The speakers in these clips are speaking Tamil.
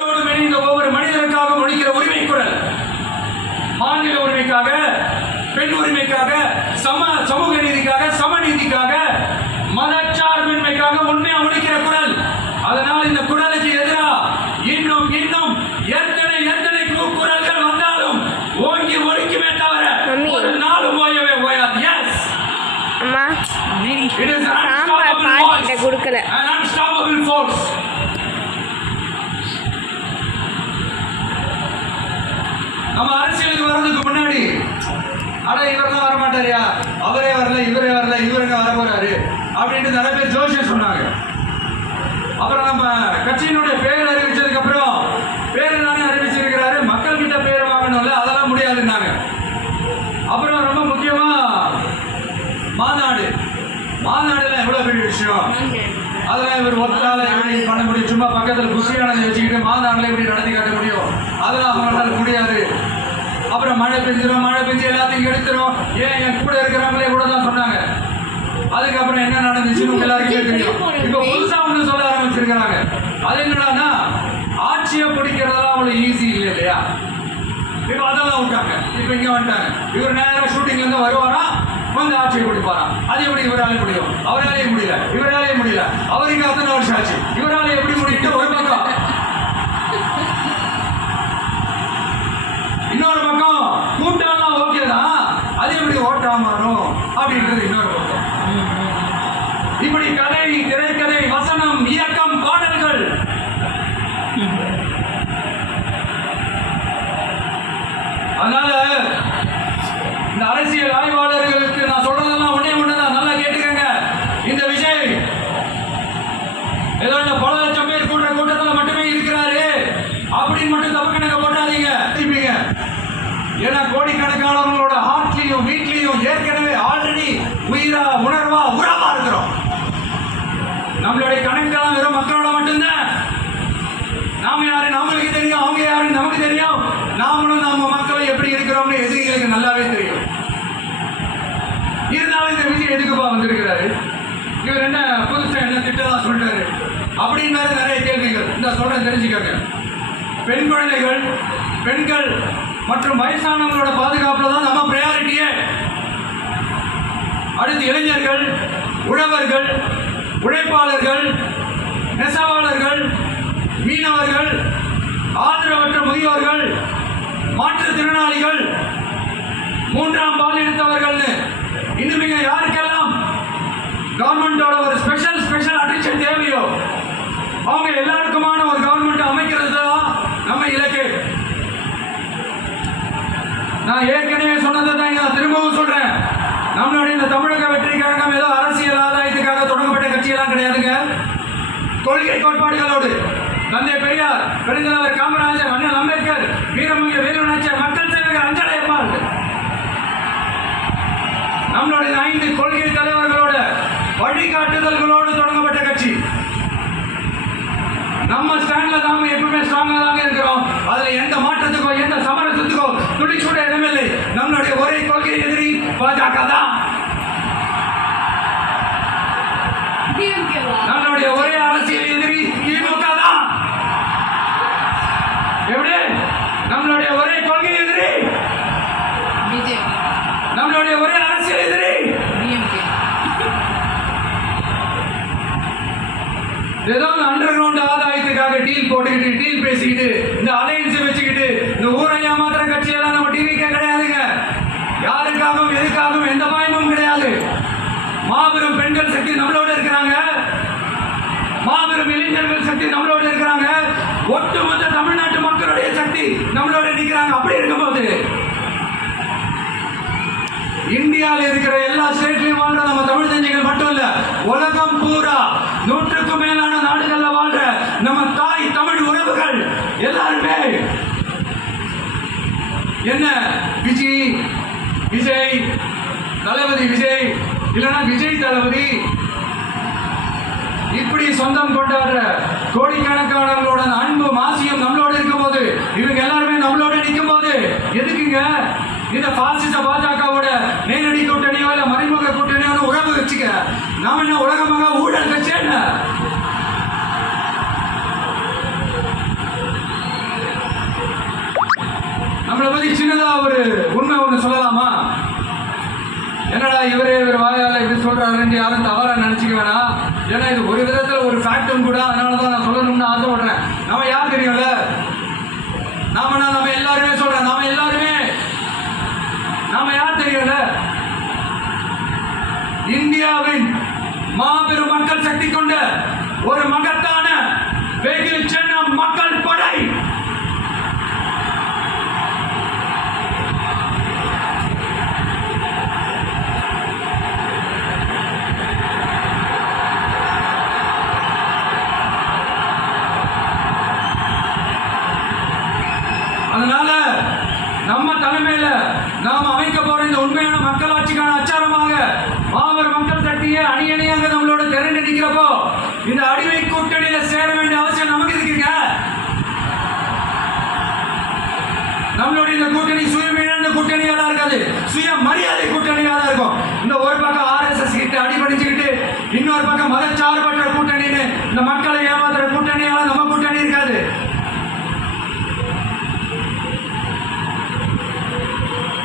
ஒவ்வொரு மனிதனுக்காக ஒழிக்கிற உரிமை குரல், மாநில உரிமைக்காக, பெண் உரிமைக்காக, சமூக நீதிக்காக, சமநீதிக்காக, மதச்சார்பின்மைக்காக உண்மையா ஒழிக்கிற குரல். அதனால் இந்த குரலுக்கு எதிராக இன்னும் இன்னும் எத்தனை குரல்கள் வந்தாலும் ஓங்கி ஒழிக்குமே தவிர ஒரு நாளும் ஓயவே ஓயாது. எஸ் அம்மா, it is an சாம்பார் பாட்டிட்ட கொடுக்கல. an unstoppable force. நம்ம அரசியலுக்கு வர்றதுக்கு முன்னாடி அட இவரெல்லாம் வர மாட்டாரியா, அவரே வரல, இவரே வரல, இவருங்க வர போறாரு அப்படின்ட்டு நிறைய பேர் ஜோசியம் சொன்னாங்க. அப்புறம் நம்ம கட்சியினுடைய பேர் அறிவிச்சதுக்கு அப்புறம் பேர் தானே அறிவிச்சிருக்கிறாரு, மக்கள் கிட்ட பேர் வாங்கணும்ல, அதெல்லாம் முடியாதுன்னாங்க. அப்புறம் ரொம்ப முக்கியமா மாநாடுல எவ்வளவு பெரிய விஷயம், அதெல்லாம் இவர் ஒத்தால எப்படி பண்ண முடியும், சும்மா பக்கத்தில் குசியானதை வச்சுக்கிட்டு மாநாடுல எப்படி நடத்தி காட்ட முடியும், அதெல்லாம் அவங்களால முடியாது. அப்புறம் மழை பெஞ்சு எல்லாத்தையும் எடுத்துரும், ஏன் என் கூட இருக்கிறவங்களே கூட தான் சொன்னாங்க. அதுக்கப்புறம் என்ன நடந்துச்சுன்னு எல்லாருக்குமே தெரியும். இப்ப புதுசா ஒன்று சொல்ல ஆரம்பிச்சிருக்கிறாங்க. அது என்னடான்னா, ஆட்சியை பிடிக்கிறதெல்லாம் அவ்வளவு ஈஸி இல்லை இல்லையா. இப்ப அதெல்லாம் விட்டாங்க, இப்ப இங்க வந்துட்டாங்க. இவர் நேரம் ஷூட்டிங்ல இருந்து வருவாரா, வந்து ஆட்சியை பிடிப்பாராம். அது எப்படி இவராலே முடியும், அவராலே முடியல, அவருக்கு அத்தனை வருஷம் ஆச்சு, இவராலே எப்படி முடியும் ஒரு பக்கம். இன்னொரு பக்கம் கூட்டம்லாம் ஓகே தான், அது எப்படி ஓட்டா மாறும் அப்படின்றது இன்னொரு பக்கம். இப்படி கதை, திரைக்கதை, வசனம், இயக்கம், பாடல்கள், அதனால இந்த அரசியல் ஆய்வாளர்களுக்கு நான் சொல்றதெல்லாம் ஒண்ணுதான், நல்லா கேட்டுக்கங்க. இந்த விஜய் ஏதோ இந்த பல லட்சம் பேர் கூட்டத்தில் மட்டுமே இருக்கிறாரு அப்படின்னு மட்டும் தப்பு கணக்கு போட்டாதீங்க. ஏன்னா கோடிக்கணக்கானவங்களோட ஹார்ட்லயும் வீட்லயும் ஏற்கனவே ஆல்ரெடி உயிரா உணர்வா உறவா இருக்கிறோம். நம்மளுடைய கணக்கெல்லாம் வெறும் மக்களோட மட்டும்தான். நாம யாரு நம்மளுக்கு தெரியும், அவங்க யாருன்னு நமக்கு தெரியும். நாமளும் நம்ம மக்களும் எப்படி இருக்கிறோம்னு எதிரிகளுக்கு நல்லாவே தெரியும். இருந்தாலும் இந்த விஜய் எதுக்குப்பா வந்திருக்கிறாரு, இவர் என்ன புதுசா என்ன திட்டலாம் சொல்றாரு அப்படின்னு நிறைய கேள்விகள் இந்த சொல்றேன், தெரிஞ்சுக்கோங்க. பெண் குழந்தைகள், பெண்கள் மற்றும் வயசானவங்களோட பாதுகாப்புல தான் நம்ம பிரையாரிட்டியே. அடுத்து இளைஞர்கள், உழவர்கள், உழைப்பாளர்கள், நெசவாளர்கள், மீனவர்கள், ஆதரவற்ற முதியோர்கள், மாற்றுத்திறனாளிகள், மூன்றாம் பாலினத்தவர்கள், இன்னும் இங்க யாருக்கெல்லாம் கவர்மெண்டோட ஒரு ஸ்பெஷல் அட்டென்ஷன் தேவையோ அவங்க எல்லாருக்குமான ஒரு கவர்மெண்ட் அமைக்கிறது தான் நம்ம இலக்கு. நான் ஏற்கனவே சொன்னதை தான் நான் திரும்பவும் சொல்றேன். நம்மளுடைய இந்த தமிழக வெற்றி கழகம் ஏதோ அரசியல் ஆதாயத்துக்காக தொடங்கப்பட்ட கட்சியெல்லாம் கிடையாதுங்க. கொள்கை கோட்பாடுகளோடு தந்தை பெரியார், பெருந்தலைவர் காமராஜர், அண்ணல் அம்பேத்கர், வீரமங்க வேலுநாச்சியார், மக்கள் சேவகர் அஞ்சலையம்மாள், நம்மளுடைய 5 கொள்கை தலைவர்களோட வழிகாட்டுதல்களோடு தொடங்கப்பட்ட கட்சி. நம்ம ஸ்டாண்ட்ல நாம எப்பவுமே ஸ்ட்ராங்கா தாங்க இருக்கிறோம். அதுல எந்த மாற்றத்துக்கோ எந்த சமரசத்துக்கோ துடிக்கூட இடமில்லை. நம்மளுடைய ஒரே கொள்கை எதிரி பாஜக தான். நம்மளுடைய ஒரே அரசியல் எதிரி திமுக தான். எப்படி நம்மளுடைய ஒரே கொள்கை எதிரி, நம்மளுடைய ஒரே அரசியல் எதிரி ஏதோ அண்டர் கிரவுண்ட் ஆதாயத்துக்காக டீல் போட்டுக்கிட்டு, டீல் பேசிக்கிட்டு, இந்த அலையன்ஸ் வச்சுக்கிட்டு இந்த ஊரை ஏமாத்துற கட்சியெல்லாம் நம்ம டிவிக்கே கிடையாதுங்க. யாருக்காகவும் எதுக்காகவும் எந்த பயமும் கிடையாது. மாபெரும் பெண்கள் சக்தி நம்மளோட இருக்கிறாங்க, மாபெரும் இளைஞர்கள் சக்தி நம்மளோட இருக்கிறாங்க, ஒட்டுமொத்த தமிழ்நாட்டு மக்களுடைய சக்தி நம்மளோட நிற்கிறாங்க. அப்படி இருக்கும்போது இந்தியாவில் இருக்கிற எல்லா ஸ்டேட்லயும் வாழ்ற நம்ம தமிழ் தெரிஞ்சுகள் மட்டும் இல்ல, உலகம் பூரா 100க்கும் மேலான நாடுகள்ல வாழ்ற நம்ம தாய் தமிழ் உறவுகள் எல்லாருமே என்ன விஜய் தளபதி விஜய் இல்லைன்னா விஜய் தளபதி இப்படி சொந்தம் கொண்டாடுற கோடிக்கணக்கானவங்களோட அன்பு மாசியம் நம்மளோட இருக்கும் போது, இவங்க எல்லாருமே நம்மளோட நிற்கும் போது எதுக்குங்க இந்த பாசிச பாஜகவோட நேரடி கூட்டணியோ இல்ல மறைமுக கூட்டணியோ உறவு வச்சுக்க? நாம என்ன உலகமாக ஊழல் கட்சி என்ன? பத்தி சின்னதா ஒரு உண்மை ஒண்ணு சொல்லலாமா? என்னடா இவர் வாயால இப்படி சொல்றாருன்னு யாரும் தவறா நினைச்சுக்க வேணாம். ஏன்னா இது ஒரு விதத்துல ஒரு ஃபேக்டும் கூட, அதனாலதான் நான் சொல்லணும்னு ஆசைப்படுறேன். நம்ம யார் தெரியும்ல? நம்ம எல்லாருமே சொல்றேன், நாம யார் தெரியும்ல? இந்தியாவின் மாபெரும் மக்கள் சக்தி கொண்ட ஒரு மகத்தான வெகுஜன மக்கள் படை. அதனால நம்ம தலைமையில நாம் அமைக்க போற இந்த உண்மையான மக்களாட்சிக்கான அச்சாரமாக மாபெரும் மக்கள் சக்தியை அணியணியாக நம்மளோட திரண்டு நிற்கிறப்போ இந்த அடிமை கூட்டணியில சேர வேண்டிய அவசியம் நமக்கு இருக்குங்க. நம்மளுடைய இந்த கூட்டணி சுயமிழந்த கூட்டணியாதான் இருக்காது, சுய மரியாதை கூட்டணியாக தான் இருக்கும். இந்த ஒரு பக்கம் RSS கிட்ட அடிபடிச்சுக்கிட்டு, இன்னொரு பக்கம் மதச்சார்பற்ற கூட்டணின்னு இந்த மக்களை ஏமாத்துற கூட்டணியால நம்ம கூட்டணி இருக்காது.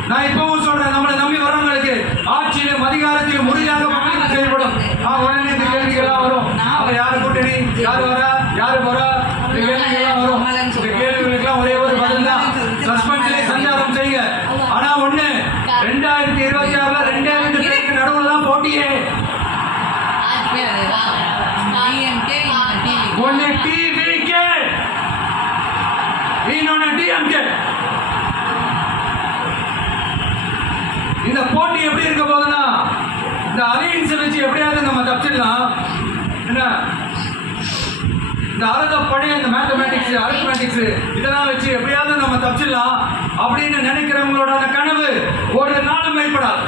நான் இப்பவும் சொல்றேன், நம்மளை நம்பி வரவங்களுக்கு ஆட்சியிலும் அதிகாரத்திலும் உறுதியாக மக்களுக்கு செயல்படும். உடனே இந்த கேள்விகள்லாம் வரும். அப்ப யாரு கூட்டணி, யாரு வரா, யாரு போறா, இந்த கேள்விகள்லாம் வரும். இந்த கேள்விகளுக்கெல்லாம் ஒரே ஒரு பதில் தான், சஸ்பென்ஸ்ல சஞ்சாரம் செய்யுங்க. ஆனா ஒண்ணு, 2026ல 2000 பேருக்கு நடுவுல தான் போட்டியே. ஒன்னு TVK, இன்னொன்னு DMK. இந்த போட்டி எப்படி இருக்க போகுதுன்னா, இந்த அலையன்ஸ் வச்சு எப்படியாவது நம்ம தப்பிச்சிடலாம். என்ன இந்த அறதப்படி, இந்த மேத்தமேட்டிக்ஸ், அரித்மெட்டிக்ஸ் இதெல்லாம் வச்சு எப்படியாவது நம்ம தப்பிச்சிடலாம் அப்படின்னு நினைக்கிறவங்களோட அந்த கனவு ஒரு நாளும் மேம்படாது.